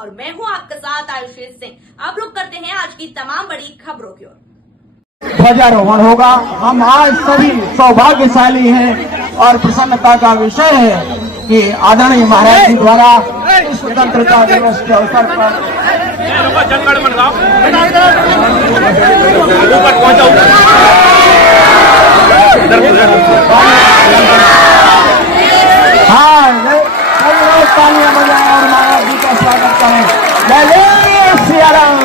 और मैं हूं आपके साथ आयुषी सिंह। आप लोग करते हैं आज की तमाम बड़ी खबरों की ओर। ध्वजारोहण होगा। हम आज सभी सौभाग्यशाली हैं और प्रसन्नता का विषय है कि आदरणीय महाराज जी द्वारा स्वतंत्रता दिवस के अवसर पर तालियां बजाएं और महाराज जी का स्वागत करें। जय श्री राम।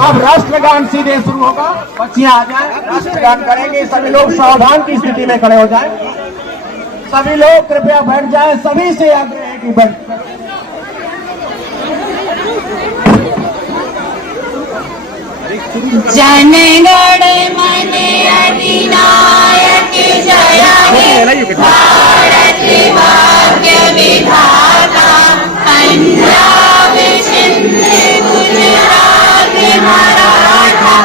अब राष्ट्रगान सीधे शुरू होगा। बच्चियां आ जाएं, राष्ट्रगान करेंगे। सभी लोग सावधान की स्थिति में खड़े हो जाएं। सभी लोग कृपया बैठ जाएं। सभी से आग्रह है कि बैठ। जनगण मन अधिनायक जय हे भारत भाग्य विधाता पंजाब सिंध गुजरात मराठा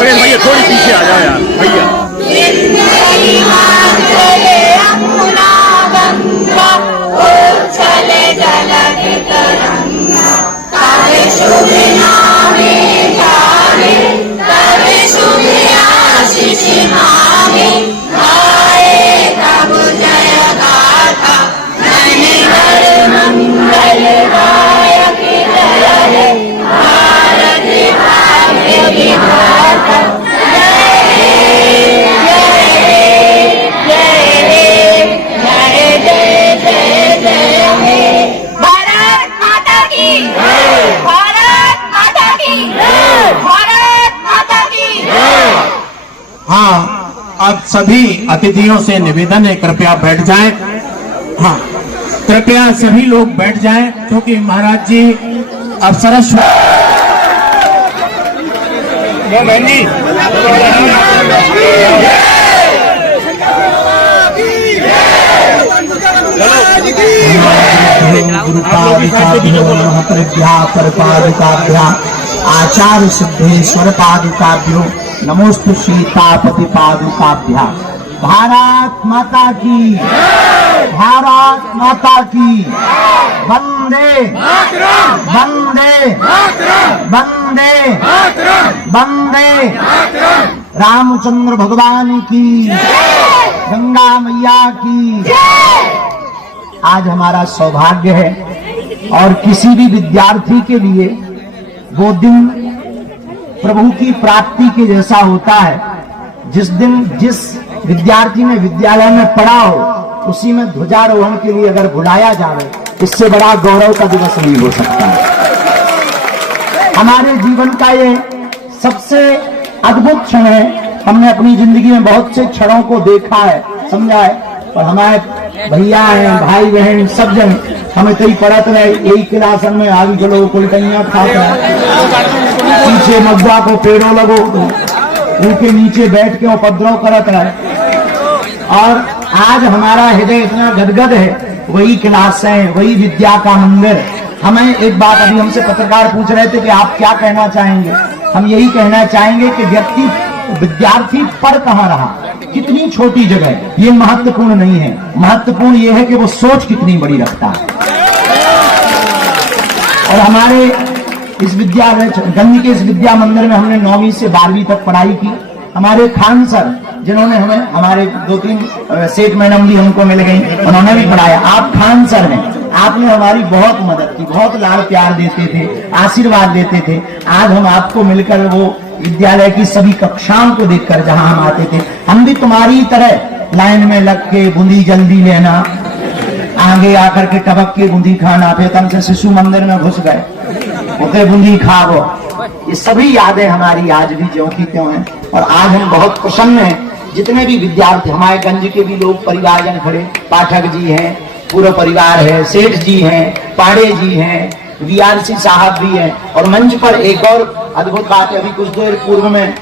भैया थोड़ी पीछे आ जाओ यार भैया। हिमाचल यमुना गंगा उच्छल जलधि तरंगा तव शुभ नामे गावे तव शुभ आशीष मांगे गाए तब जय गाथा मन हर मंगल गायक जय हे भारत भाग्य विधाता अब सभी अतिथियों से निवेदन है कृपया बैठ जाएं। हाँ, कृपया सभी लोग बैठ जाएं क्योंकि महाराज जी अब सरस आचार्य सिद्धेश्वर पादुकाभ्यो नमोस्तु सीतापति पादुकाभ्या। भारत माता की, भारत माता की। वंदे वंदे वंदे वंदे। रामचंद्र भगवान की, गंगा मैया की। आज हमारा सौभाग्य है और किसी भी विद्यार्थी के लिए वो दिन प्रभु की प्राप्ति के जैसा होता है जिस दिन जिस विद्यार्थी ने विद्यालय में पढ़ा हो उसी में ध्वजारोहण के लिए अगर बुलाया जाए, इससे बड़ा गौरव का दिवस नहीं हो सकता। हमारे जीवन का ये सबसे अद्भुत क्षण है। हमने अपनी जिंदगी में बहुत से क्षणों को देखा है, समझा है, और हमारे भैया हैं, भाई बहन सब जन हमें कई पढ़त रहे। यही क्लास में आगे चलो कोई कहीं खाता पीछे मगुआ को पेड़ों लगो, उनके नीचे बैठ के उपद्रव करत रहे। और आज हमारा हृदय इतना गदगद है, वही क्लास है, वही विद्या का मंदिर। हमें एक बात अभी हमसे पत्रकार पूछ रहे थे कि आप क्या कहना चाहेंगे। हम यही कहना चाहेंगे कि विद्यार्थी पढ़ कहाँ रहा, कितनी छोटी जगह, ये महत्वपूर्ण नहीं है। महत्वपूर्ण ये है कि वो सोच कितनी बड़ी रखता है। और हमारे इस विद्यालय गंज के इस विद्या मंदिर में हमने 9वीं से 12वीं तक पढ़ाई की। हमारे खान सर जिन्होंने हमें, हमारे 2-3 सेठ मैडम भी हमको मिल गई, उन्होंने भी पढ़ाया। आप खान सर हैं, आपने हमारी बहुत मदद की, बहुत लाड़ प्यार देते थे, आशीर्वाद देते थे। आज हम आपको मिलकर वो विद्यालय की सभी कक्षाओं को देखकर जहां हम आते थे, हम भी तुम्हारी तरह लाइन में लग के बूंदी जल्दी लेना, आगे आकर के टबक के बूंदी खाना, फिर तन से शिशु मंदिर में घुस गए, उसे बूंदी खाओ। ये सभी यादें हमारी आज भी ज्यों की त्यों हैं। और आज हम बहुत प्रसन्न हैं। जितने भी विद्यार्थी हमारे गंज के भी लोग परिवारजन खड़े, पाठक जी हैं, पूरा परिवार है, सेठ जी हैं, पाड़े जी हैं, वीआरसी साहब भी हैं। और मंच पर एक और अद्भुत बात है, अभी कुछ देर पूर्व में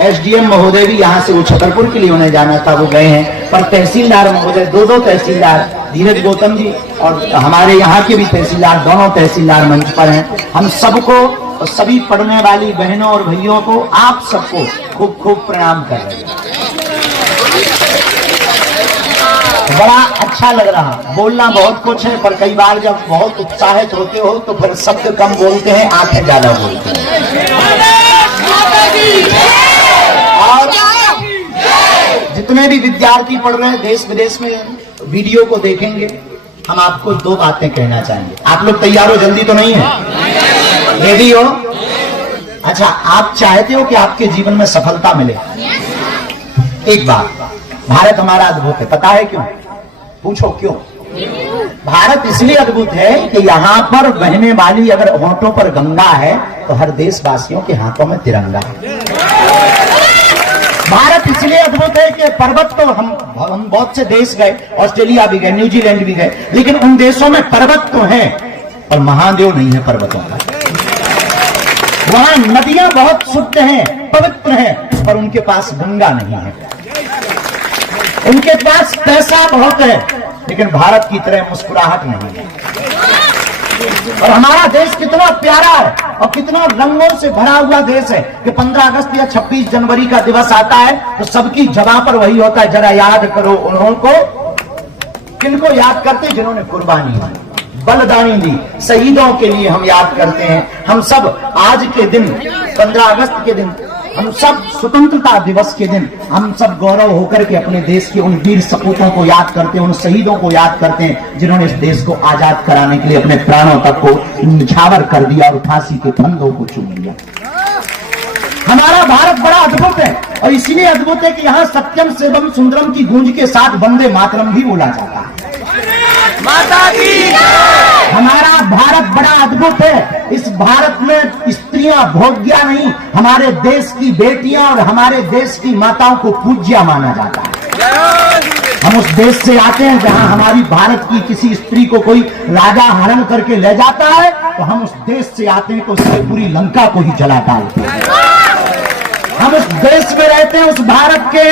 एसडीएम महोदय भी यहाँ से वो छतरपुर के लिए उन्हें जाना था, वो गए हैं। पर तहसीलदार महोदय, दो तहसीलदार, धीरज गौतम जी और हमारे यहाँ के भी तहसीलदार, दोनों तहसीलदार मंच पर हैं। हम सबको और सभी पढ़ने वाली बहनों और भैयों को, आप सबको खूब खूब प्रणाम कर रहे हैं। बड़ा अच्छा लग रहा, बोलना बहुत कुछ है, पर कई बार जब बहुत उत्साहित होते हो तो फिर शब्द कम बोलते हैं, आंखें ज्यादा बोलते हैं। और जितने भी विद्यार्थी पढ़ रहे हैं देश विदेश में वीडियो को देखेंगे, हम आपको दो बातें कहना चाहेंगे। आप लोग तैयार हो? जल्दी तो नहीं है? रेडी हो? अच्छा, आप चाहते हो कि आपके जीवन में सफलता मिले? एक बात, भारत हमारा अद्भुत है, पता है क्यों? पूछो क्यों? भारत इसलिए अद्भुत है कि यहाँ पर बहने वाली अगर होंठों पर गंगा है तो हर देशवासियों के हाथों में तिरंगा है। भारत इसलिए अद्भुत है कि पर्वत तो हम बहुत से देश गए, ऑस्ट्रेलिया भी गए, न्यूजीलैंड भी गए, लेकिन उन देशों में पर्वत तो है और महादेव नहीं है पर्वतों का। वहां नदियां बहुत शुद्ध हैं, पवित्र हैं, पर उनके पास गंगा नहीं है। उनके पास पैसा बहुत है, लेकिन भारत की तरह मुस्कुराहट नहीं है। और हमारा देश कितना प्यारा है और कितना रंगों से भरा हुआ देश है कि 15 अगस्त या 26 जनवरी का दिवस आता है तो सबकी जगह पर वही होता है, जरा याद करो उन्हों को। किनको याद करते? जिन्होंने कुर्बानी दी, बलिदानी दी, शहीदों के लिए हम याद करते हैं। हम सब आज के दिन 15 अगस्त के दिन, हम सब स्वतंत्रता दिवस के दिन, हम सब गौरव होकर के अपने देश के उन वीर सपूतों को याद करते हैं, उन शहीदों को याद करते हैं जिन्होंने इस देश को आजाद कराने के लिए अपने प्राणों तक को न्यौछावर कर दिया और फांसी के फंदों को चूम लिया। हमारा भारत बड़ा अद्भुत है और इसीलिए अद्भुत है कि यहाँ सत्यम शिवम सुंदरम की गूंज के साथ वंदे मातरम भी बोला जाता है। माता की हमारा भारत बड़ा अद्भुत है। इस भारत में स्त्रियां भोग्या नहीं, हमारे देश की बेटियां और हमारे देश की माताओं को पूज्या माना जाता है। हम उस देश से आते हैं जहां हमारी भारत की किसी स्त्री को कोई राजा हरण करके ले जाता है तो हम उस देश से आते हैं तो उससे पूरी लंका को ही जला डालते हैं। हम उस देश में रहते हैं, उस भारत के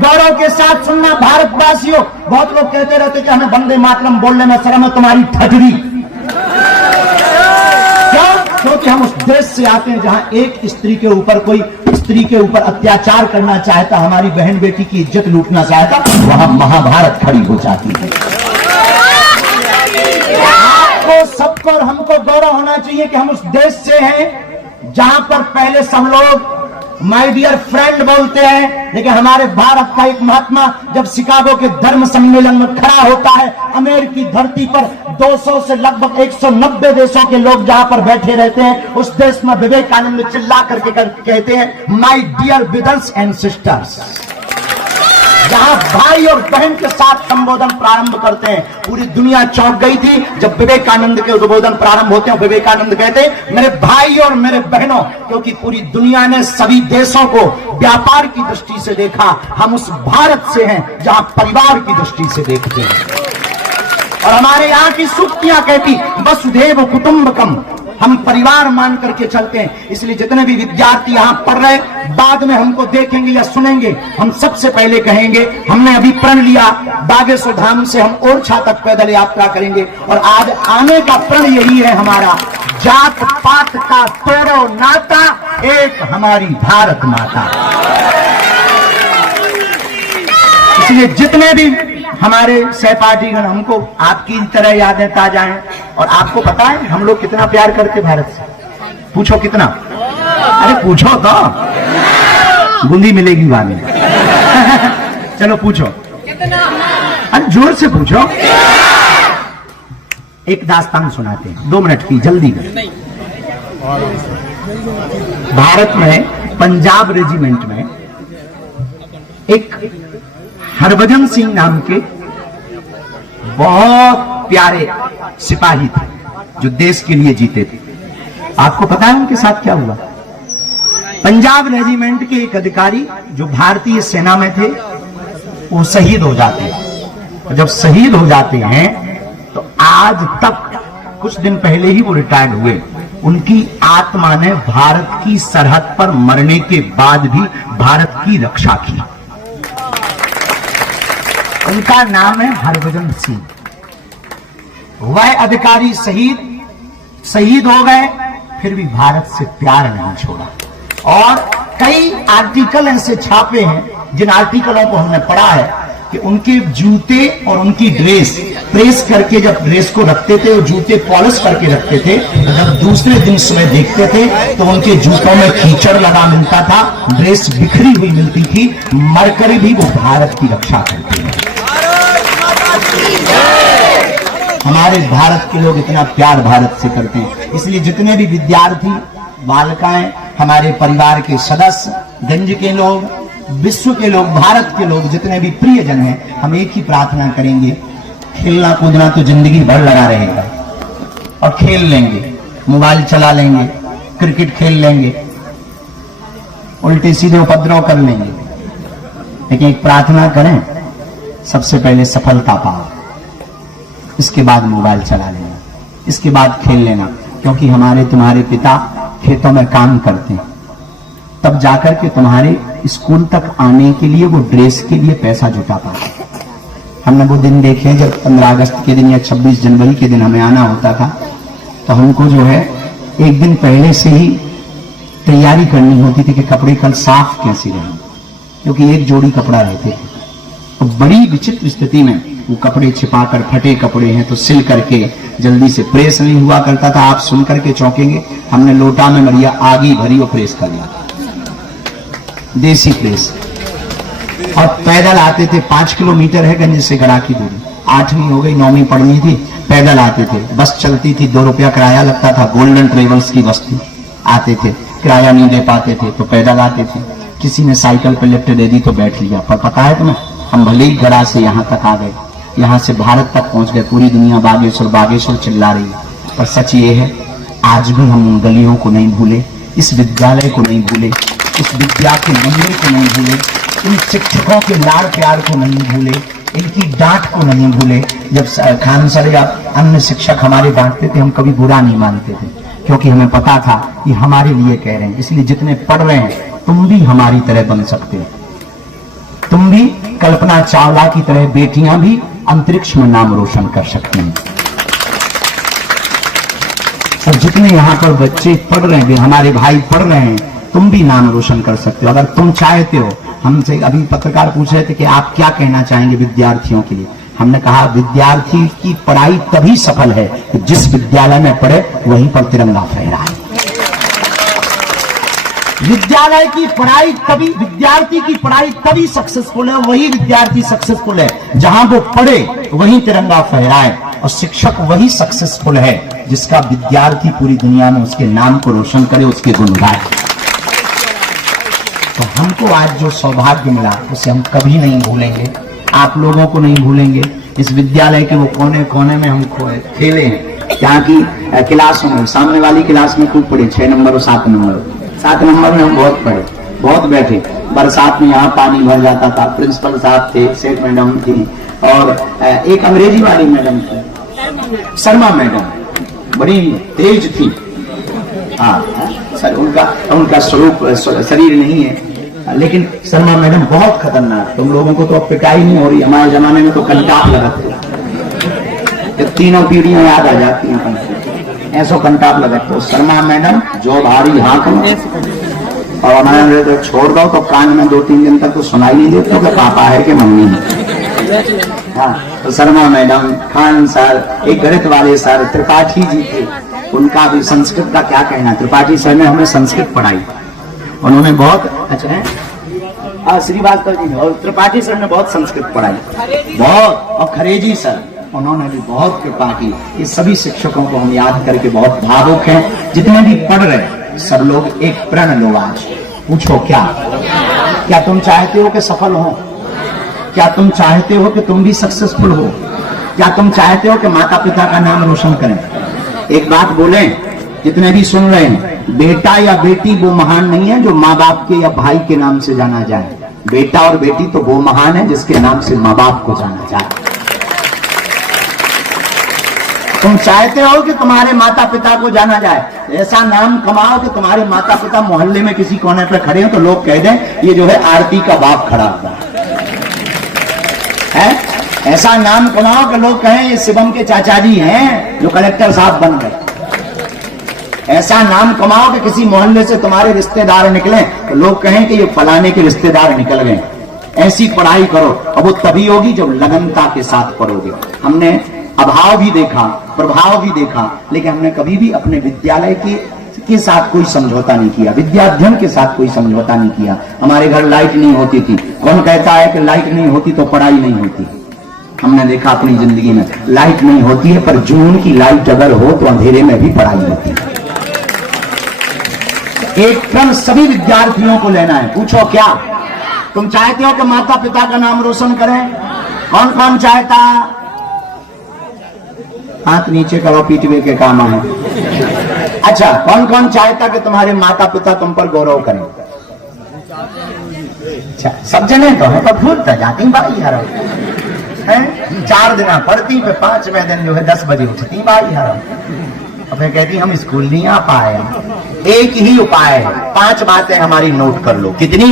गौरव के साथ। सुनना भारतवासियों, बहुत लोग कहते रहते कि हमें वंदे मातरम बोलने में शर्म है, तुम्हारी ठगरी। क्यों? क्योंकि हम उस देश से आते हैं जहां एक स्त्री के ऊपर कोई स्त्री के ऊपर अत्याचार करना चाहता, हमारी बहन बेटी की इज्जत लूटना चाहता, वहां महाभारत खड़ी हो जाती है। आपको सबको और हमको गौरव होना चाहिए कि हम उस देश से हैं जहां पर पहले सब लोग माय डियर फ्रेंड बोलते हैं, लेकिन हमारे भारत का एक महात्मा जब शिकागो के धर्म सम्मेलन में खड़ा होता है, अमेरिकी धरती पर 200 से लगभग 190 देशों के लोग जहां पर बैठे रहते हैं, उस देश में विवेकानंद चिल्ला करके कहते हैं my dear brothers and sisters. जहां भाई और बहन के साथ संबोधन प्रारंभ करते हैं, पूरी दुनिया चौंक गई थी जब विवेकानंद के उद्बोधन प्रारंभ होते हैं। विवेकानंद कहते मेरे भाई और मेरे बहनों, क्योंकि पूरी दुनिया ने सभी देशों को व्यापार की दृष्टि से देखा, हम उस भारत से हैं जहां परिवार की दृष्टि से देखते हैं। और हमारे यहाँ की सूक्तियां कहती वसुधैव कुटुंबकम, हम परिवार मान करके चलते हैं। इसलिए जितने भी विद्यार्थी यहाँ पढ़ रहे, बाद में हमको देखेंगे या सुनेंगे, हम सबसे पहले कहेंगे हमने अभी प्रण लिया बागेश्वर धाम से हम ओरछा तक पैदल यात्रा करेंगे और आज आने का प्रण यही है हमारा, जात पात का तोड़ो नाता, एक हमारी भारत माता। इसलिए जितने भी हमारे सहपाठीगण, हमको आपकी तरह यादें ताजा हैं। और आपको पता है हम लोग कितना प्यार करते भारत से? पूछो कितना? अरे पूछो तो, बूंदी मिलेगी बाद में। चलो पूछो, अरे जोर से पूछो। एक दास्तान सुनाते हैं, 2 मिनट की, जल्दी कर। भारत में पंजाब रेजिमेंट में एक हरभजन सिंह नाम के बहुत प्यारे सिपाही थे जो देश के लिए जीते थे। आपको पता है उनके साथ क्या हुआ? पंजाब रेजिमेंट के एक अधिकारी जो भारतीय सेना में थे वो शहीद हो जाते हैं। और जब शहीद हो जाते हैं तो आज तक, कुछ दिन पहले ही वो रिटायर्ड हुए, उनकी आत्मा ने भारत की सरहद पर मरने के बाद भी भारत की रक्षा की। उनका नाम है हरभजन सिंह। वह अधिकारी शहीद हो गए, फिर भी भारत से प्यार नहीं छोड़ा। और कई आर्टिकल ऐसे छापे हैं जिन आर्टिकलों को हमने पढ़ा है कि उनके जूते और उनकी ड्रेस प्रेस करके जब ड्रेस को रखते थे, वो जूते पॉलिश करके रखते थे, जब दूसरे दिन सुबह देखते थे तो उनके जूतों में कीचड़ लगा मिलता था, ड्रेस बिखरी हुई मिलती थी, मरकर भी वो भारत की रक्षा करते हैं। हमारे भारत के लोग इतना प्यार भारत से करते हैं, इसलिए जितने भी विद्यार्थी, बालिकाएं, हमारे परिवार के सदस्य, गंज के लोग, विश्व के लोग, भारत के लोग, जितने भी प्रियजन हैं, हम एक ही प्रार्थना करेंगे, खेलना कूदना तो जिंदगी भर लगा रहेगा और खेल लेंगे, मोबाइल चला लेंगे, क्रिकेट खेल लेंगे, उल्टे सीधे उपद्रव कर लेंगे, लेकिन एक प्रार्थना करें, सबसे पहले सफलता पाओ, इसके बाद मोबाइल चला लेना, इसके बाद खेल लेना, क्योंकि हमारे तुम्हारे पिता खेतों में काम करते हैं, तब जाकर के तुम्हारे स्कूल तक आने के लिए वो ड्रेस के लिए पैसा जुटा पाते। हमने वो दिन देखे जब 15 अगस्त के दिन या 26 जनवरी के दिन हमें आना होता था, तो हमको जो है एक दिन पहले से ही तैयारी करनी होती थी कि कपड़े कल साफ कैसे रहें, क्योंकि एक जोड़ी कपड़ा रहते थे। तो बड़ी विचित्र स्थिति में वो कपड़े छिपाकर, फटे कपड़े हैं तो सिल करके, जल्दी से प्रेस नहीं हुआ करता था। आप सुन करके चौंकेंगे, हमने लोटा में मरिया आगी भरी और प्रेस कर लिया, देसी प्रेस, और पैदल आते थे। 5 किलोमीटर है गंज से गड़ा की दूरी, 8वीं हो गई, 9वीं पढ़नी थी, पैदल आते थे। बस चलती थी, 2 रुपया किराया लगता था, गोल्डन ट्रेवल्स की बस थी, आते थे, किराया नहीं दे पाते थे तो पैदल आते थे। किसी ने साइकिल पर लिफ्ट दे दी तो बैठ लिया। पर पता है तुम्हें, हम भले ही गड़ा से यहाँ तक आ गए, यहाँ से भारत तक पहुंच गए, पूरी दुनिया बागेश्वर बागेश्वर चिल्ला रही है, पर सच ये है आज भी हम उन गलियों को नहीं भूले, इस विद्यालय को नहीं भूले, इस विद्या के मंदिर को नहीं भूले, इन शिक्षकों के लाड़ प्यार को नहीं भूले, इनकी डांट को नहीं भूले। जब खान सर या अन्य शिक्षक हमारे डांटते थे, हम कभी बुरा नहीं मानते थे, क्योंकि हमें पता था कि हमारे लिए कह रहे हैं। इसलिए जितने पढ़ रहे हैं, तुम भी हमारी तरह बन सकते हो, तुम भी कल्पना चावला की तरह बेटियां भी अंतरिक्ष में नाम रोशन कर सकती हैं। और जितने यहाँ पर बच्चे पढ़ रहे हैं, हमारे भाई पढ़ रहे हैं, तुम भी नाम रोशन कर सकते हो अगर तुम चाहते हो। हमसे अभी पत्रकार पूछ रहे थे कि आप क्या कहना चाहेंगे विद्यार्थियों के लिए। हमने कहा विद्यार्थी की पढ़ाई तभी सफल है कि जिस विद्यालय में पढ़े वहीं पर तिरंगा फहराए। विद्यालय की पढ़ाई तभी, विद्यार्थी की पढ़ाई तभी सक्सेसफुल है, वही विद्यार्थी सक्सेसफुल है जहां वो पढ़े वहीं तिरंगा फहराए। और शिक्षक वही सक्सेसफुल है जिसका विद्यार्थी पूरी दुनिया में उसके नाम को रोशन करे, उसके गुण गाए। तो हमको आज जो सौभाग्य मिला उसे हम कभी नहीं भूलेंगे, आप लोगों को नहीं भूलेंगे। इस विद्यालय के वो कोने कोने में हम खेले हैं, यहाँ की क्लासों में, सामने वाली क्लास में खूब पढ़े, 6 नंबर और 7 नंबर। 7 नंबर में हम बहुत पढ़े, बहुत बैठे। बरसात में यहाँ पानी भर जाता था, प्रिंसिपल साहब थे, सेठ मैडम थी, और एक अंग्रेजी वाली मैडम थी, शर्मा मैडम, बड़ी तेज थी। सर उनका स्वरूप शरीर नहीं है, लेकिन शर्मा मैडम बहुत खतरनाक। तुम लोगों को तो अब पिटाई नहीं हो रही, हमारे जमाने में तो कंटाप लगाते, तीनों पीढ़ियां याद आ जाती हैं, ऐसा कंटाप लगाते। शर्मा मैडम जो भारी हाथ और हमारे तो छोड़ दो तो कान में 2-3 दिन तक तो सुनाई नहीं देते कि पापा है कि मम्मी है। हाँ, तो शर्मा मैडम, खान सर, एक गणित वाले सर त्रिपाठी जी थे, उनका भी संस्कृत का क्या कहना। त्रिपाठी सर ने हमें संस्कृत पढ़ाई, उन्होंने बहुत अच्छा है, श्रीवास्तव जी, और त्रिपाठी सर ने बहुत संस्कृत पढ़ाई, बहुत। और खरेजी सर, उन्होंने भी बहुत कृपा की। ये सभी शिक्षकों को हम याद करके बहुत भावुक हैं। जितने भी पढ़ रहे सब लोग एक प्रण लो आज, पूछो क्या तुम चाहते हो कि सफल हो? क्या तुम चाहते हो कि तुम भी सक्सेसफुल हो? क्या तुम चाहते हो कि माता पिता का नाम रोशन करें? एक बात बोले, जितने भी सुन रहे हैं, बेटा या बेटी वो महान नहीं है जो माँ बाप के या भाई के नाम से जाना जाए। बेटा और बेटी तो वो महान है जिसके नाम से माँ बाप को जाना जाए। तुम चाहते हो कि तुम्हारे माता पिता को जाना जाए, ऐसा नाम कमाओ कि तुम्हारे माता पिता मोहल्ले में किसी कोने पर खड़े हो तो लोग कह दें ये जो है आरती का बाप खड़ा हुआ है। ऐसा नाम कमाओ कि लोग कहें ये शिवम के चाचा जी हैं जो कलेक्टर साहब बन गए। ऐसा नाम कमाओ कि किसी मोहल्ले से तुम्हारे रिश्तेदार निकले तो लोग कहें कि ये फलाने के रिश्तेदार निकल गए। ऐसी पढ़ाई करो। और वो तभी होगी जब लगनता के साथ पढ़ोगे। हमने अभाव भी देखा, प्रभाव भी देखा, लेकिन हमने कभी भी अपने विद्यालय के साथ कोई समझौता नहीं किया, विद्याध्ययन के साथ कोई समझौता नहीं किया। हमारे घर लाइट नहीं होती थी। कौन कहता है कि लाइट नहीं होती तो पढ़ाई नहीं होती? हमने देखा अपनी जिंदगी में लाइट नहीं होती है, पर जून की लाइट अगर हो तो अंधेरे में भी पढ़ाई होती है। एक प्रण सभी विद्यार्थियों को लेना है। पूछो क्या तुम चाहते हो कि माता पिता का नाम रोशन करें? कौन कौन चाहता? हाथ नीचे करो, पीटवे के काम है। अच्छा, कौन कौन चाहता कि तुम्हारे माता पिता तुम पर गौरव करें? अच्छा, सब जने तो है, पर भूल तो जाती बाई हरो है। 4 दिन पढ़ती, फिर 5वें दिन जो है 10 बजे उठती बाई हरो। और फिर कहती हम स्कूल नहीं आ पाए। एक ही उपाय है, 5 बातें हमारी नोट कर लो। कितनी?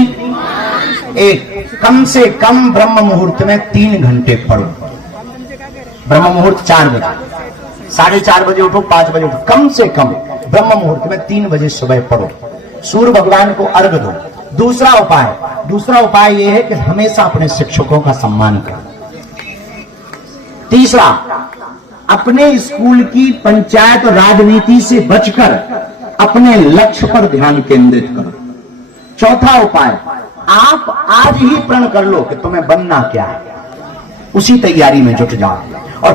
एक, कम से कम ब्रह्म मुहूर्त में 3 घंटे पढ़ो। ब्रह्म मुहूर्त 4 बजे, 4:30 बजे उठो, 5 बजे उठो, कम से कम ब्रह्म मुहूर्त में 3 बजे सुबह पढ़ो। सूर्य भगवान को अर्घ दो। दूसरा उपाय यह है कि हमेशा अपने शिक्षकों का सम्मान करो। तीसरा, अपने स्कूल की पंचायत राजनीति से बचकर अपने लक्ष्य पर ध्यान केंद्रित करो। चौथा उपाय, आप आज ही प्रण कर लो कि तुम्हें बनना क्या है, उसी तैयारी में जुट जाओ। और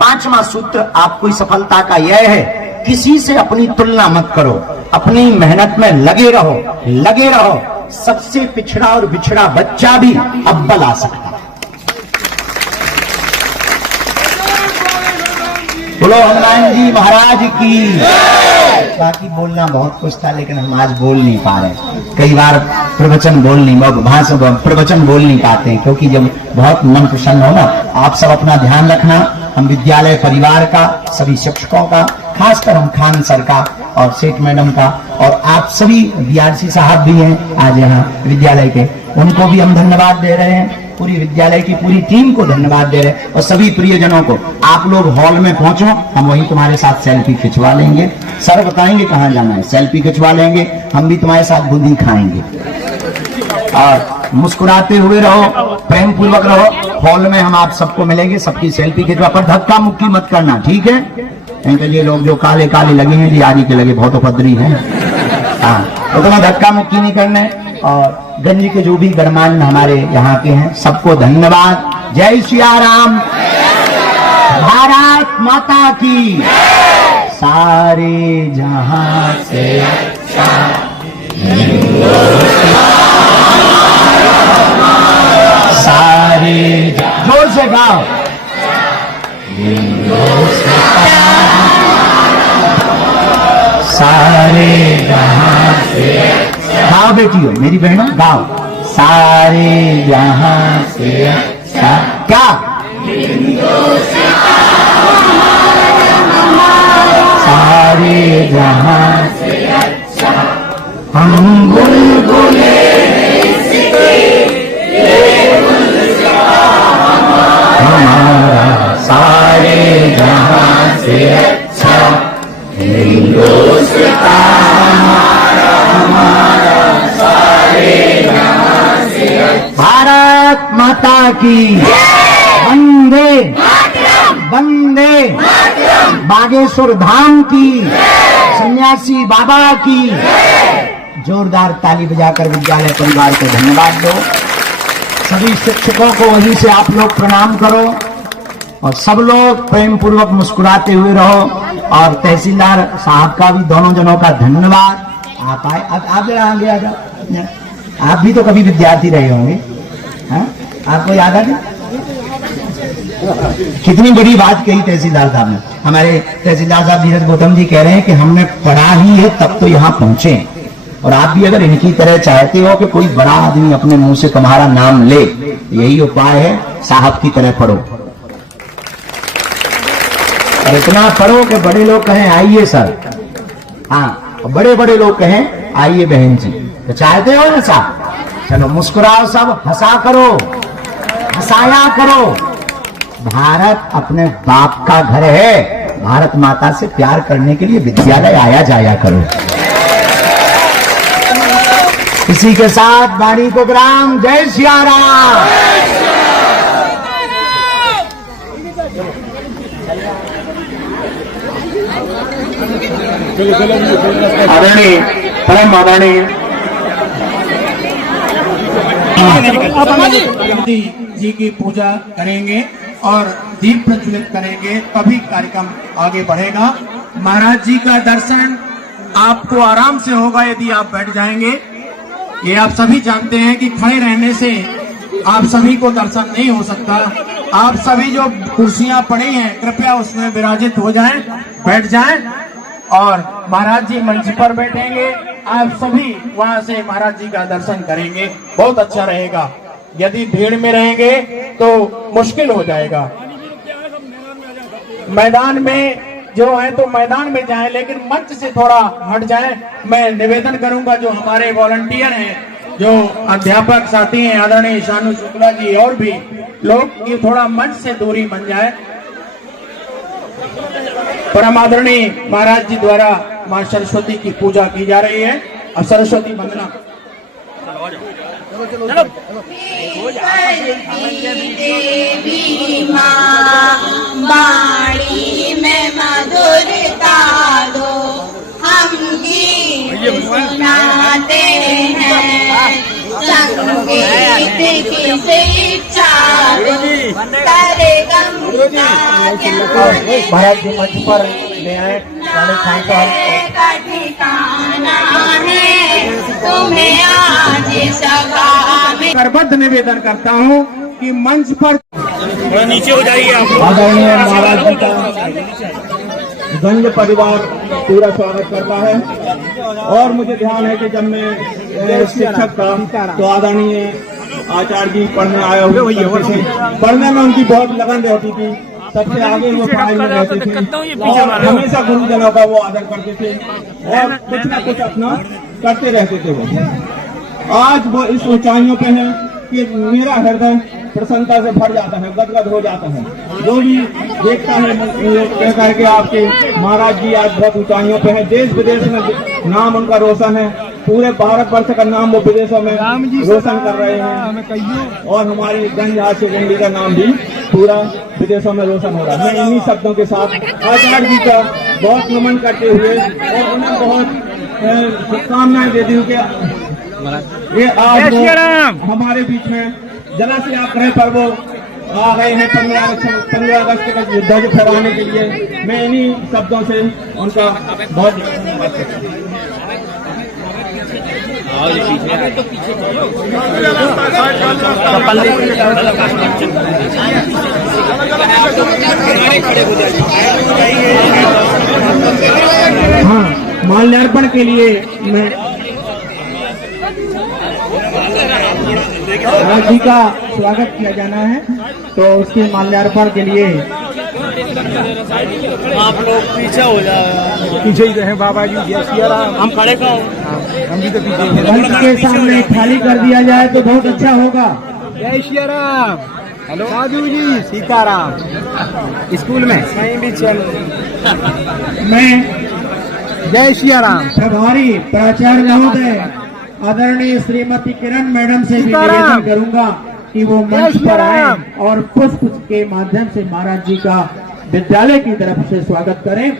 पांचवा सूत्र आपको सफलता का यह है, किसी से अपनी तुलना मत करो, अपनी मेहनत में लगे रहो। सबसे पिछड़ा और बिछड़ा बच्चा भी अव्वल आ सकता है। बोलो हनुमान जी महाराज की। बाकी बोलना बहुत कुछ था, लेकिन हम आज बोल नहीं पा रहे। कई बार प्रवचन बोल नहीं पाते हैं, क्योंकि जब बहुत मन प्रसन्न हो ना। आप सब अपना ध्यान रखना। हम विद्यालय परिवार का, सभी शिक्षकों का, खासकर हम खान सर का और सेठ मैडम का, और आप सभी बीआरसी साहब भी हैं आज यहाँ विद्यालय के, उनको भी हम धन्यवाद दे रहे हैं। पूरी विद्यालय की पूरी टीम को धन्यवाद दे रहे हैं, और सभी प्रियजनों को। आप लोग हॉल में पहुंचो, हम वहीं तुम्हारे साथ सेल्फी खिंचवा लेंगे। सर बताएंगे कहाँ जाना है, सेल्फी खिंचवा लेंगे। हम भी तुम्हारे साथ बूंदी खाएंगे। और मुस्कुराते हुए रहो, प्रेम पूर्वक रहो। हॉल में हम आप सबको मिलेंगे, सबकी सेल्फी खिंचवा, पर धक्का मुक्की मत करना, ठीक है? नहीं तो ये लोग जो काले काले लगे हैं, ये आदि के लगे बहुत उपद्रवी हैं। हाँ, तो तुम्हें धक्का मुक्की नहीं करने। और गंज के जो भी गणमान्य हमारे यहाँ के हैं, सबको धन्यवाद। जय सिया राम। भारत माता की। सारे जहां से अच्छा सारे जोर से गाओ। सारे जहां से गाओ बेटियों, मेरी बहनों गाओ। सारे जहां से अच्छा क्या? सारे जहां से अच्छा हम बुलबुले हमारा। सारे जहां से अच्छा हिंदुस्तान हमारा। सारे जहां से अच्छा। भारत माता की। वंदे वंदे। बागेश्वर धाम की। सन्यासी बाबा की। जोरदार ताली बजाकर विद्यालय परिवार को धन्यवाद दो। सभी शिक्षकों को वहीं से आप लोग प्रणाम करो, और सब लोग प्रेम पूर्वक मुस्कुराते हुए रहो। और तहसीलदार साहब का भी, दोनों जनों का धन्यवाद। आप आए, आप जरा आगे आ जाओ। आप भी तो कभी विद्यार्थी रहे होंगे, हाँ? आपको याद आ गया? कितनी बड़ी बात कही तहसीलदार साहब ने। हमारे तहसीलदार साहब धीरज गौतम जी कह रहे हैं कि हमने पढ़ा ही है तब तो यहाँ पहुंचे। और आप भी अगर इनकी तरह चाहते हो कि कोई बड़ा आदमी अपने मुंह से तुम्हारा नाम ले, यही उपाय है, साहब की तरह पढ़ो। और इतना पढ़ो कि बड़े लोग कहें आइए सर, हाँ, और बड़े बड़े लोग कहें आइए बहन जी। तो चाहते हो ना साहब? चलो मुस्कुराओ सब, हंसा करो, हंसाया करो। भारत अपने बाप का घर है। भारत माता से प्यार करने के लिए विद्यालय आया जाया करो। इसी के साथ वाणी को ग्राम जय सिया राम। आदरणीय परम आदरणीय जी की पूजा करेंगे और दीप प्रज्वलित करेंगे, तभी कार्यक्रम आगे बढ़ेगा। महाराज जी का दर्शन आपको आराम से होगा यदि आप बैठ जाएंगे। ये आप सभी जानते हैं कि खड़े रहने से आप सभी को दर्शन नहीं हो सकता। आप सभी जो कुर्सियां पड़ी हैं कृपया उसमें विराजित हो जाएं, बैठ जाएं और महाराज जी मंच पर बैठेंगे। आप सभी वहां से महाराज जी का दर्शन करेंगे, बहुत अच्छा रहेगा। यदि भीड़ में रहेंगे तो मुश्किल हो जाएगा। मैदान में जो है तो मैदान में जाएं, लेकिन मंच से थोड़ा हट जाएं। मैं निवेदन करूंगा जो हमारे वॉलंटियर हैं, जो अध्यापक साथी हैं, आदरणीय शानू शुक्ला जी और भी लोग, ये थोड़ा मंच से दूरी बन जाए। परम आदरणीय महाराज जी द्वारा मां सरस्वती की पूजा की जा रही है। अब सरस्वती वंदना देवी माँ वाणी में मधुरता दो, हम गीत सुनाते हैं, संगीत की शिक्षा दो, करे गंगा महाराज जी मंच पर ले आए। का ठिकाना है तुम्हें आज सभा में। करबद्ध निवेदन करता हूँ कि मंच पर थोड़ा नीचे हो जाइए आप। आदरणीय महाराज जी का गंज परिवार पूरा स्वागत करता है। और मुझे ध्यान है कि जब मैं शिक्षक था तो आदरणीय आचार्य जी पढ़ने आए हुए थे, पढ़ने में उनकी बहुत लगन रहती थी, सबसे आगे वो पढ़ाई में रहते थे और हमेशा गुरुजनों का वो आदर करते थे और कुछ न कुछ अपना करते रहते थे। वो आज वो इस ऊंचाइयों पे है कि मेरा हृदय प्रसन्नता से भर जाता है, गदगद हो जाता है। जो भी देखता है कहता है कि आपके महाराज जी आज बहुत ऊंचाइयों पे है। देश विदेश में नाम उनका रोशन है, पूरे भारतवर्ष का नाम वो विदेशों में रोशन कर रहे हैं और हमारी गंज हास्य गंडी का नाम भी पूरा विदेशों में रोशन हो रहा है। मैं इन्हीं शब्दों के साथ आचार्य जी का बहुत नमन करते हुए और उन्हें बहुत शुभकामनाएं देती हूँ कि ये आज हमारे बीच में जला से आग्रह पर वो आ गए हैं 15 अगस्त का ध्वज फहराने के लिए। मैं इन्हीं शब्दों से उनका बहुत धन्यवाद करता हूँ। हाँ, माल्यार्पण के लिए मैं महाराज जी का स्वागत किया जाना है, तो उसके माल्यार्पण के लिए आप लोग पीछे हो जाए, पीछे ही रहे बाबा जी। जय सिया राम। हम खड़े कहाँ? हम भी तो पीछे। मंच के सामने खाली कर दिया जाए तो बहुत अच्छा होगा। जय सिया राम। हेलो साधु जी, सीताराम। स्कूल में कहीं भी चल। मैं जय सिया राम प्रभारी प्राचार्य महोदय आदरणीय श्रीमती किरण मैडम से भी निवेदन करूंगा कि वो मंच पर आए और पुष्प के माध्यम से महाराज जी का विद्यालय की तरफ से स्वागत करें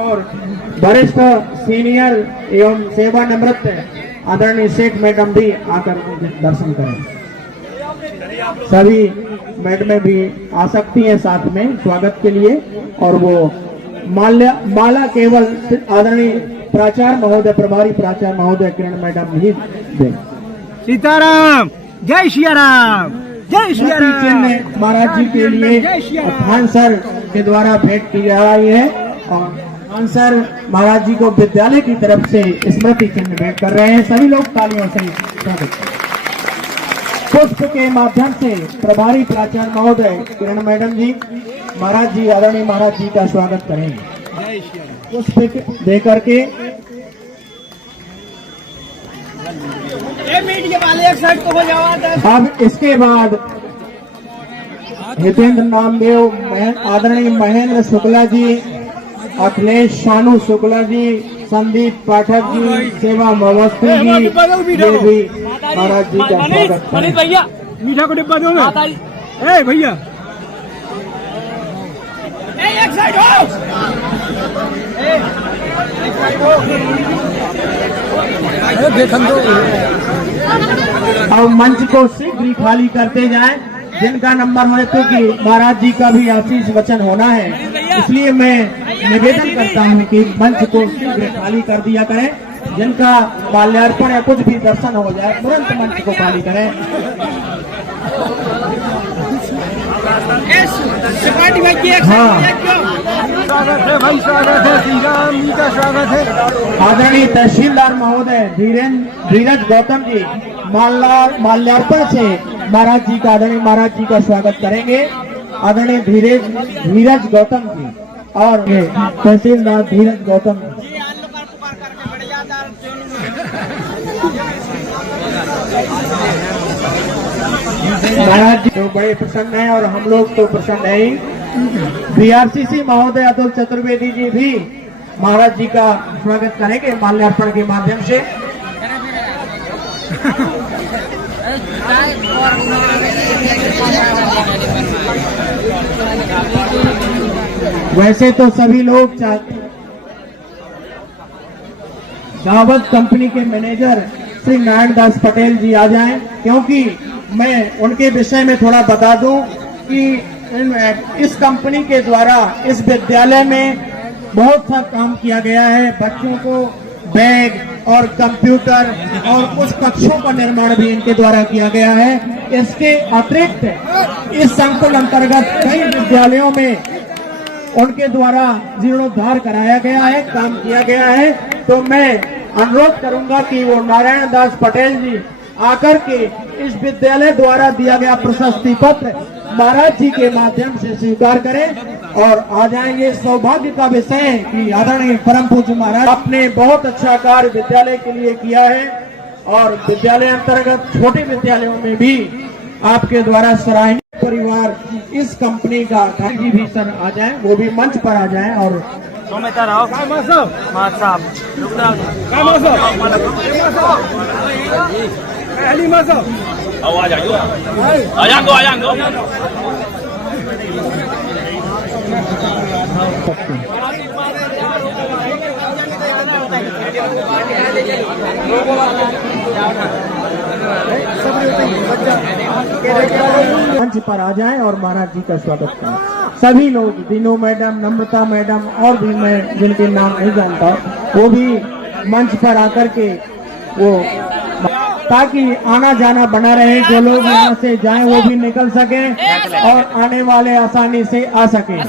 और वरिष्ठ सीनियर एवं सेवानिवृत्त आदरणीय सेठ मैडम भी आकर दर्शन करें। सभी मैडमें भी आ सकती हैं साथ में स्वागत के लिए और वो माला केवल आदरणीय प्राचार्य महोदय प्रभारी प्राचार्य महोदय किरण मैडम ही दें। सीताराम। जय सिया राम। जय सिया राम। महाराज जी के लिए खान सर के द्वारा भेंट की जा रही है और खान सर महाराज जी को विद्यालय की तरफ से स्मृति चिन्ह भेंट कर रहे हैं। सभी लोग तालियों से स्वागत करें। पुष्प के माध्यम से प्रभारी प्राचार्य महोदय किरण मैडम जी महाराज जी आदरणीय महाराज जी का स्वागत करेंगे पुष्प दे करके। अब इसके बाद हितेंद्र नामदेव आदरणीय महेंद्र शुक्ला जी, अखिलेश शानू शुक्ला जी, संदीप पाठक जी, सेवा मवस्थी जी, ये भी महाराज जी का स्वागत करें। भैया मीठा को डिब्बा दो ए भैया एक साइड हो देखन दो। अब मंच को शीघ्र ही खाली करते जाएं। जिनका नंबर है तो कि महाराज जी का भी आशीष वचन होना है, इसलिए मैं निवेदन करता हूं कि मंच को शीघ्र खाली कर दिया करें। जिनका माल्यार्पण या कुछ भी दर्शन हो जाए तुरंत मंच को खाली करें। हाँ, स्वागत है भाई, स्वागत है, श्री राम जी का स्वागत है। आदरणीय तहसीलदार महोदय धीरज गौतम जी माल्यार्पण से महाराज जी का आदरणीय महाराज जी का स्वागत करेंगे। आदरणीय धीरज गौतम जी और तहसीलदार धीरज गौतम जी। महाराज जी तो बड़े प्रसन्न हैं और हम लोग तो प्रसन्न है ही। बीआरसीसी महोदय अतुल चतुर्वेदी जी भी महाराज जी का स्वागत करेंगे माल्यार्पण के माध्यम से। वैसे तो सभी लोग चाहते दावत कंपनी के मैनेजर श्री नारायण दास पटेल जी आ जाएं, क्योंकि मैं उनके विषय में थोड़ा बता दूं कि इस कंपनी के द्वारा इस विद्यालय में बहुत सा काम किया गया है। बच्चों को बैग और कंप्यूटर और कुछ कक्षों का निर्माण भी इनके द्वारा किया गया है। इसके अतिरिक्त इस संकुल अंतर्गत कई विद्यालयों में उनके द्वारा जीर्णोद्धार कराया गया है, काम किया गया है। तो मैं अनुरोध करूंगा कि वो नारायण दास पटेल जी आकर के इस विद्यालय द्वारा दिया गया प्रशस्ति पत्र महाराज जी के माध्यम से स्वीकार करें और आ जाएंगे। सौभाग्य का विषय है कि आदरणीय परम पूज्य महाराज आपने बहुत अच्छा कार्य विद्यालय के लिए किया है और विद्यालय अंतर्गत छोटे विद्यालयों में भी आपके द्वारा सराहनीय परिवार इस कंपनी का जी भी सर आ जाए, वो भी मंच पर आ जाए। और मंच पर आ जाएं और महाराज जी का स्वागत करें। सभी लोग, दीनू मैडम, नम्रता मैडम और भी मैं जिनके नाम नहीं जानता, वो भी मंच पर आकर के वो ताकि आना जाना बना रहे, जो लोग यहाँ से जाएं वो भी निकल सकें और आने वाले आसानी से आ सकें।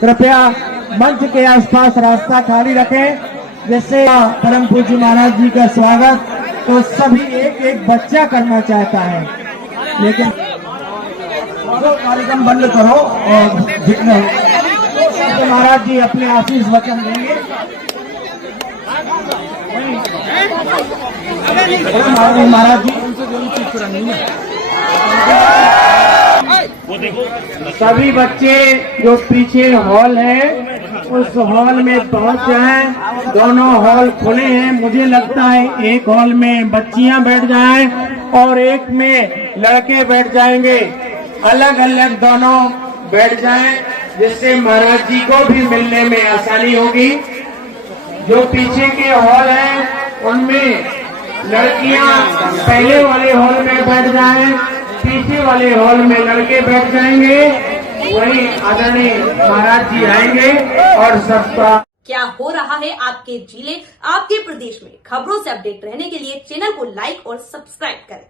कृपया मंच के आसपास रास्ता खाली रखें, जिससे परम पूज्य महाराज जी का स्वागत तो सभी एक एक बच्चा करना चाहता है, लेकिन कार्यक्रम बंद करो और जितने तो महाराज जी अपने आशीष वचन देंगे। महाराज जी सभी बच्चे जो पीछे हॉल है उस हॉल में पहुंच जाएं। दोनों हॉल खुले हैं। मुझे लगता है एक हॉल में बच्चियां बैठ जाएं और एक में लड़के बैठ जाएंगे। अलग अलग दोनों बैठ जाएं, जिससे महाराज जी को भी मिलने में आसानी होगी। जो पीछे के हॉल हैं उनमें लड़कियां पहले वाले हॉल में बैठ जाएं, पीछे वाले हॉल में लड़के बैठ जाएंगे। वही आदरणीय महाराज जी आएंगे और सबका क्या हो रहा है आपके जिले, आपके प्रदेश में खबरों से अपडेट रहने के लिए चैनल को लाइक और सब्सक्राइब करें।